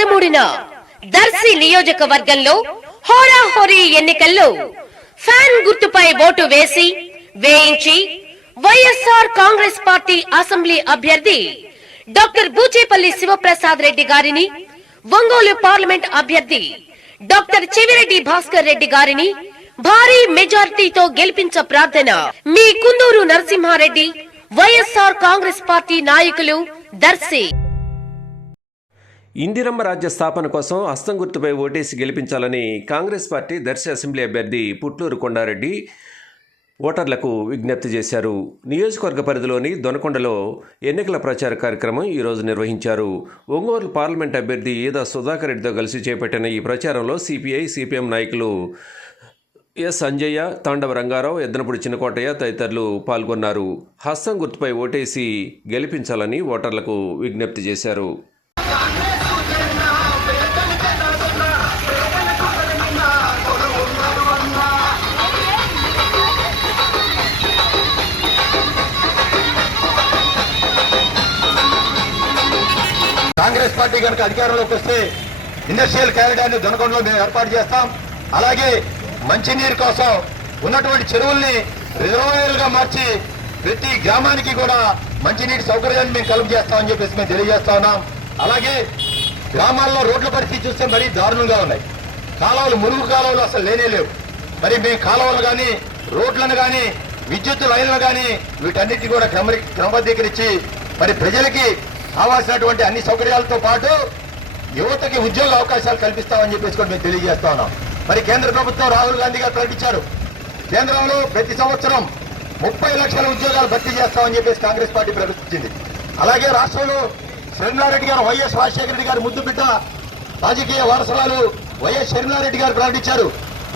పదమూడున దర్శి నియోజకవర్గంలో హోరాహోరీ ఎన్నికల్లో ఫ్యాన్ గుర్తుపై ఓటు వేసి వేయించి వైఎస్ఆర్ కాంగ్రెస్ పార్టీ అసెంబ్లీ అభ్యర్థి డాక్టర్ బూచేపల్లి శివప్రసాద్ రెడ్డి గారిని ఒంగోలు పార్లమెంట్ అభ్యర్థి డాక్టర్ చెవిరెడ్డి భాస్కర్ రెడ్డి గారిని భారీ మెజార్టీతో గెలిపించ ప్రార్థన మీ కుందూరు నరసింహారెడ్డి వైఎస్ఆర్ కాంగ్రెస్ పార్టీ నాయకులు దర్శి. ఇందిరమ్మ రాజ్య స్థాపన కోసం హస్తం గుర్తుపై ఓటేసి గెలిపించాలని కాంగ్రెస్ పార్టీ దర్శి అసెంబ్లీ అభ్యర్థి పుట్లూరు కొండారెడ్డి ఓటర్లకు విజ్ఞప్తి చేశారు. నియోజకవర్గ పరిధిలోని దొనకొండలో ఎన్నికల ప్రచార కార్యక్రమం ఈరోజు నిర్వహించారు. ఒంగోలు పార్లమెంట్ అభ్యర్థి ఈదా సుధాకర్ రెడ్డితో కలిసి చేపట్టిన ఈ ప్రచారంలో సిపిఐ సిపిఎం నాయకులు ఎస్ సంజయ్య తాండవ రంగారావు ఎద్దనపూడి చిన్నకోటయ్య తదితరులు పాల్గొన్నారు. హస్తం గుర్తుపై ఓటేసి గెలిపించాలని ఓటర్లకు విజ్ఞప్తి చేశారు. కాంగ్రెస్ పార్టీ కనుక అధికారంలోకి వస్తే ఇండస్ట్రియల్ కారిడార్ని దొనకొండలో మేము ఏర్పాటు చేస్తాం. అలాగే మంచినీరు కోసం ఉన్నటువంటి చెరువుల్ని రిజర్వాయర్లుగా మార్చి ప్రతి గ్రామానికి కూడా మంచినీటి సౌకర్యాన్ని మేము కలుపు చేస్తామని చెప్పేసి మేము తెలియజేస్తా ఉన్నాం. అలాగే గ్రామాల్లో రోడ్ల పరిస్థితి చూస్తే మరీ దారుణంగా ఉన్నాయి. కాలువలు మురుగు కాలువలు అసలు లేనే లేవు. మరి మేము కాలువలు కానీ రోడ్లను కానీ విద్యుత్ లైన్లు కానీ వీటన్నిటి కూడా క్రమ క్రమబద్ధీకరించి మరి ప్రజలకి కావాల్సినటువంటి అన్ని సౌకర్యాలతో పాటు యువతకి ఉద్యోగ అవకాశాలు కల్పిస్తామని చెప్పేసి కూడా మేము తెలియజేస్తా ఉన్నాం. మరి కేంద్ర ప్రభుత్వం రాహుల్ గాంధీ గారు ప్రకటించారు. కేంద్రంలో ప్రతి సంవత్సరం ముప్పై లక్షల ఉద్యోగాలు భర్తీ చేస్తామని చెప్పేసి కాంగ్రెస్ పార్టీ ప్రకటించింది. అలాగే రాష్ట్రంలో శరణారెడ్డి గారు వైఎస్ రాజశేఖర రెడ్డి గారు ముద్దు బిడ్డ రాజకీయ వారసురాలు వైఎస్ శరణారెడ్డి గారు ప్రకటించారు.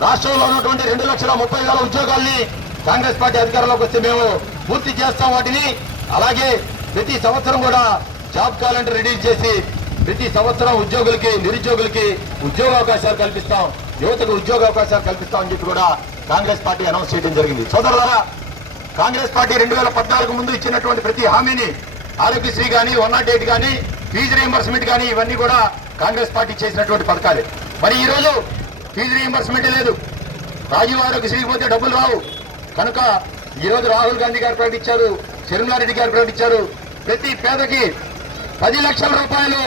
రాష్ట్రంలో ఉన్నటువంటి రెండు లక్షల ముప్పై వేల ఉద్యోగాల్ని కాంగ్రెస్ పార్టీ అధికారంలోకి వస్తే మేము పూర్తి చేస్తాం వాటిని. అలాగే ప్రతి సంవత్సరం కూడా జాబ్ క్యాలెండర్ రిలీజ్ చేసి ప్రతి సంవత్సరం ఉద్యోగులకి నిరుద్యోగులకి ఉద్యోగ అవకాశాలు కల్పిస్తాం యువతకు ఉద్యోగ అవకాశాలు కల్పిస్తాం అని చెప్పి కూడా కాంగ్రెస్ పార్టీ అనౌన్స్ చేయడం జరిగింది. సోదరులారా కాంగ్రెస్ పార్టీ రెండు వేల పద్నాలుగు ముందు ఇచ్చినటువంటి ప్రతి హామీని ఆరోగ్యశ్రీ కానీ వన్ నాట్ ఎయిట్ కానీ ఫీజు రీఎంబర్స్మెంట్ కానీ ఇవన్నీ కూడా కాంగ్రెస్ పార్టీ చేసినటువంటి పథకాలే. మరి ఈ రోజు ఫీజు రీఎంబర్స్మెంట్ లేదు. రాజీవ్ ఆరోగ్యశ్రీకి పోతే డబ్బులు రావు. కనుక ఈ రోజు రాహుల్ గాంధీ గారు ప్రకటించారు శర్మిలారెడ్డి గారు ప్రకటించారు. ప్రతి పేదకి పది లక్షల రూపాయలు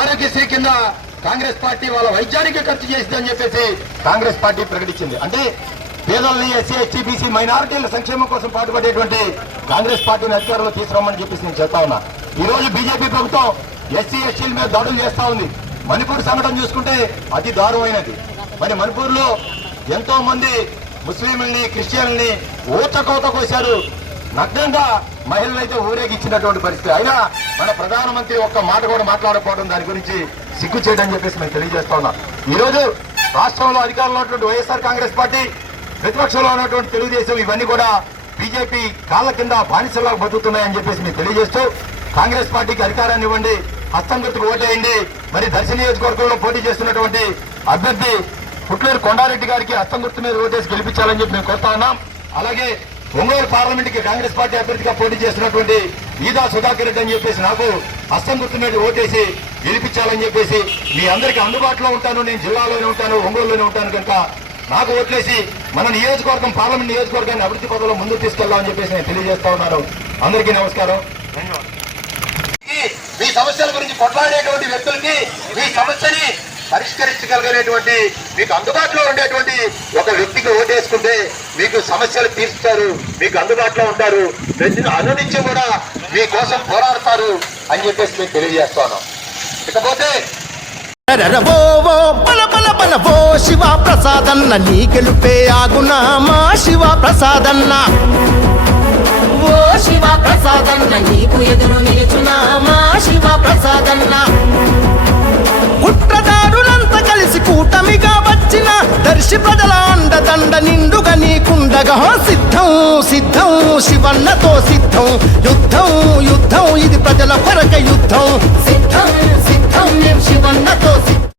ఆరోగ్యశ్రీ కింద కాంగ్రెస్ పార్టీ వాళ్ళ వైద్యానికి ఖర్చు చేసిందని చెప్పేసి కాంగ్రెస్ పార్టీ ప్రకటించింది. అంటే పేదల్ని ఎస్సీ ఎస్టీ బీసీ మైనారిటీల సంక్షేమం కోసం పాటుపడేటువంటి కాంగ్రెస్ పార్టీని అధికారంలో తీసుకురామని చెప్పేసి నేను చెప్తా ఉన్నా. ఈ రోజు బీజేపీ ప్రభుత్వం ఎస్సీ ఎస్టీల మీద దాడులు చేస్తా ఉంది. మణిపూర్ సంఘటన చూసుకుంటే అతి దారుణమైనది. మరి మణిపూర్లో ఎంతో మంది ముస్లింలని క్రిస్టియన్ని ఊచకోత కోశారు. నగ్నంగా మహిళలు అయితే ఊరేగించినటువంటి పరిస్థితి. అయినా మన ప్రధానమంత్రి ఒక్క మాట కూడా మాట్లాడకపోవడం దాని గురించి సిగ్గు చేయడం చెప్పేసి మేము తెలియజేస్తా ఉన్నాం. ఈరోజు రాష్ట్రంలో అధికారంలో ఉన్నటువంటి వైఎస్ఆర్ కాంగ్రెస్ పార్టీ ప్రతిపక్షంలో ఉన్నటువంటి తెలుగుదేశం ఇవన్నీ కూడా బీజేపీ కాళ్ళ కింద బానిసలాగా బతుకుతున్నాయని చెప్పేసి మేము తెలియజేస్తూ కాంగ్రెస్ పార్టీకి అధికారాన్ని ఇవ్వండి హస్తం గుర్తుకు ఓటేయండి మరి దర్శన నియోజకవర్గంలో పోటీ చేస్తున్నటువంటి అభ్యర్థి పుట్లూరు కొండారెడ్డి గారికి హస్తం గుర్తు మీద ఓటేసి గెలిపించాలని చెప్పి మేము కోరుతా ఉన్నాం. అలాగే ఒంగోలు పార్లమెంట్కి కాంగ్రెస్ పార్టీ అభ్యర్థిగా పోటీ చేస్తున్నటువంటి ఈదా సుధాకర్ రెడ్డి అని చెప్పేసి నాకు హస్తం గుర్తు మీద ఓటేసి గెలిపించాలని చెప్పేసి మీ అందరికీ అందుబాటులో ఉంటాను నేను జిల్లాలోనే ఉంటాను ఒంగోలులోనే ఉంటాను కనుక నాకు ఓట్లేసి మన నియోజకవర్గం పార్లమెంట్ నియోజకవర్గాన్ని అభివృద్ధి పదవిలో ముందుకు తీసుకెళ్దామని చెప్పేసి నేను తెలియజేస్తా ఉన్నాను. అందరికీ నమస్కారం. మీ సమస్యల గురించి కొట్లాడేటువంటి వ్యక్తులకి మీ సమస్యని పరిష్కరించగలిగేటువంటి మీకు అందుబాటులో ఉండేటువంటి ఒక వ్యక్తికి ఓటేసుకుంటే మీకు సమస్యలు తీరుస్తారు మీకు అందుబాటులో ఉంటారు. ప్రతి అనునిత్యం కూడా మీకోసం పోరాడతారు అని చెప్పేసి మీకు తెలియజేస్తాను. ఇకపోతే ఓ ఓ శివ ప్రసాదన్న నీ గెలుపే ఆగునా మా శివ ప్రసాదన్న. ఓ శివ ప్రసాదన్న నీకు ఎదురు నిలుచునా మా శివ దర్శి ప్రజల అండదండ నిండుగా నీకుండగా. సిద్ధం సిద్ధం శివన్నతో సిద్ధం. యుద్ధం యుద్ధం ఇది ప్రజల కొరక యుద్ధం. సిద్ధం సిద్ధం మేము శివన్నతో సిద్ధం.